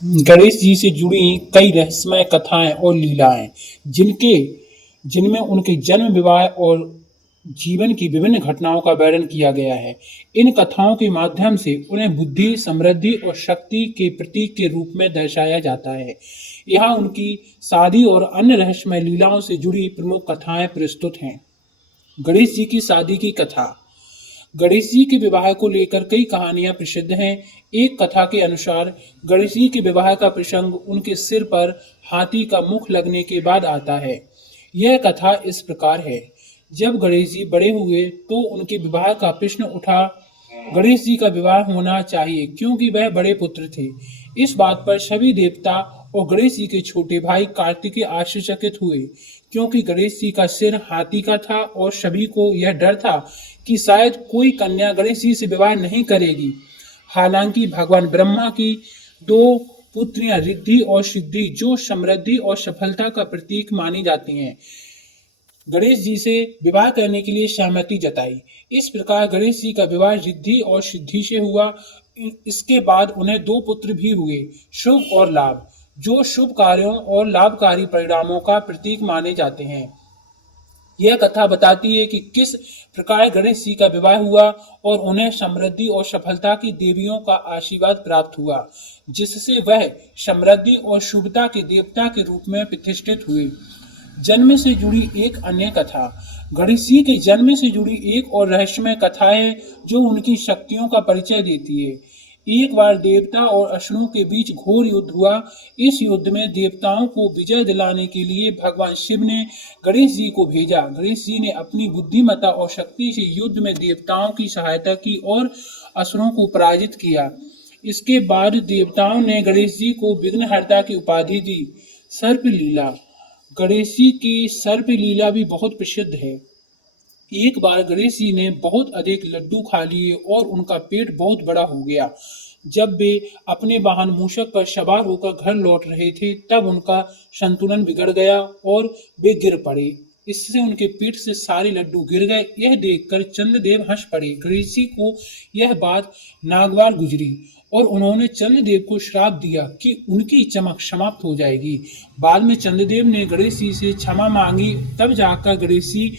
गणेश जी से जुड़ी कई रहस्यमय कथाएं और लीलाएं जिनके जिनमें उनके जन्म, विवाह और जीवन की विभिन्न घटनाओं का वर्णन किया गया है। इन कथाओं के माध्यम से उन्हें बुद्धि, समृद्धि और शक्ति के प्रतीक के रूप में दर्शाया जाता है। यहाँ उनकी शादी और अन्य रहस्यमय लीलाओं से जुड़ी प्रमुख कथाएं प्रस्तुत हैं। गणेश जी की शादी की कथा। गणेश जी के विवाह को लेकर कई कहानियां प्रसिद्ध हैं। एक कथा के अनुसार गणेश जी के विवाह का प्रसंग उनके सिर पर हाथी का मुख लगने के बाद आता है। यह कथा इस प्रकार है। जब गणेश जी बड़े हुए तो उनके विवाह का प्रश्न उठा। गणेश जी का विवाह होना चाहिए क्योंकि वह बड़े पुत्र थे। इस बात पर सभी देवता और गणेश जी के छोटे भाई कार्तिकेय आश्चर्यचकित हुए क्योंकि गणेश जी का सिर हाथी का था और सभी को यह डर था कि शायद कोई कन्या गणेश जी से विवाह नहीं करेगी। हालांकि भगवान ब्रह्मा की दो पुत्रियां रिद्धि और सिद्धि जो समृद्धि और सफलता का प्रतीक मानी जाती हैं, गणेश जी से विवाह करने के लिए सहमति जताई। इस प्रकार गणेश जी का विवाह रिद्धि और सिद्धि से हुआ। इसके बाद उन्हें दो पुत्र भी हुए, शुभ और लाभ, जो शुभ कार्यों और लाभकारी परिणामों का प्रतीक माने जाते हैं। यह कथा बताती है कि किस प्रकार गणेश जी का विवाह हुआ और उन्हें समृद्धि और सफलता की देवियों का आशीर्वाद प्राप्त हुआ, जिससे वह समृद्धि और शुभता के देवता के रूप में प्रतिष्ठित हुए। जन्म से जुड़ी एक अन्य कथा। गणेश जी के जन्म से जुड़ी एक और रहस्यमय कथा है जो उनकी शक्तियों का परिचय देती है। एक बार देवता और असुरों के बीच घोर युद्ध हुआ। इस युद्ध में देवताओं को विजय दिलाने के लिए भगवान शिव ने गणेश जी को भेजा। गणेश जी ने अपनी बुद्धिमत्ता और शक्ति से युद्ध में देवताओं की सहायता की और असुरों को पराजित किया। इसके बाद देवताओं ने गणेश जी को विघ्नहर्ता की उपाधि दी। सर्प लीला। गणेश जी की सर्प लीला भी बहुत प्रसिद्ध है। एक बार गणेश जी ने बहुत अधिक लड्डू खा लिए और उनका पेट बहुत बड़ा हो गया। जब वे अपने वाहन मूषक पर सवार होकर घर लौट रहे थे तब उनका संतुलन बिगड़ गया और वे गिर पड़े। इससे उनके पेट से सारे लड्डू गिर गए। यह देखकर चंद्रदेव हंस पड़े। गणेश जी को यह बात नागवार गुजरी और उन्होंने चंद्रदेव को श्राप दिया कि उनकी चमक समाप्त हो जाएगी। बाद में चंद्रदेव ने गणेश जी से क्षमा मांगी। तब जाकर गणेश जी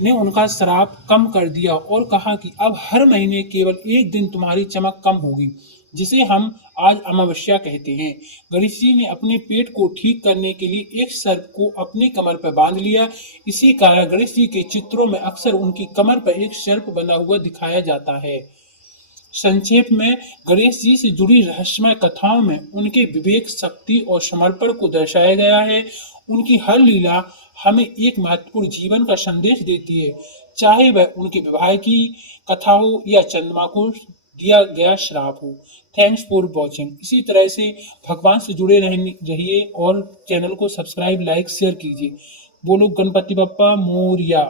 ने उनका श्राप कम कर दिया और कहा कि अब हर महीने केवल एक दिन तुम्हारी चमक कम होगी, जिसे हम आज अमावस्या कहते हैं। गणेश जी ने अपने पेट को ठीक करने के लिए एक सर्प को अपनी कमर पर बांध लिया। इसी कारण गणेश जी के चित्रों में अक्सर उनकी कमर पर एक सर्प बना हुआ दिखाया जाता है। संक्षेप में गणेश जी से जुड़ी रहस्यमय कथाओं में उनके विवेक, शक्ति और समर्पण को दर्शाया गया है। उनकी हर लीला हमें एक महत्वपूर्ण जीवन का संदेश देती है, चाहे वह उनके विवाह की कथा हो या चंद्रमा को दिया गया श्राप हो। Thanks for watching. इसी तरह से भगवान से जुड़े रहिए और चैनल को सब्सक्राइब, लाइक, शेयर कीजिए। बोलो गणपति बप्पा मोरया।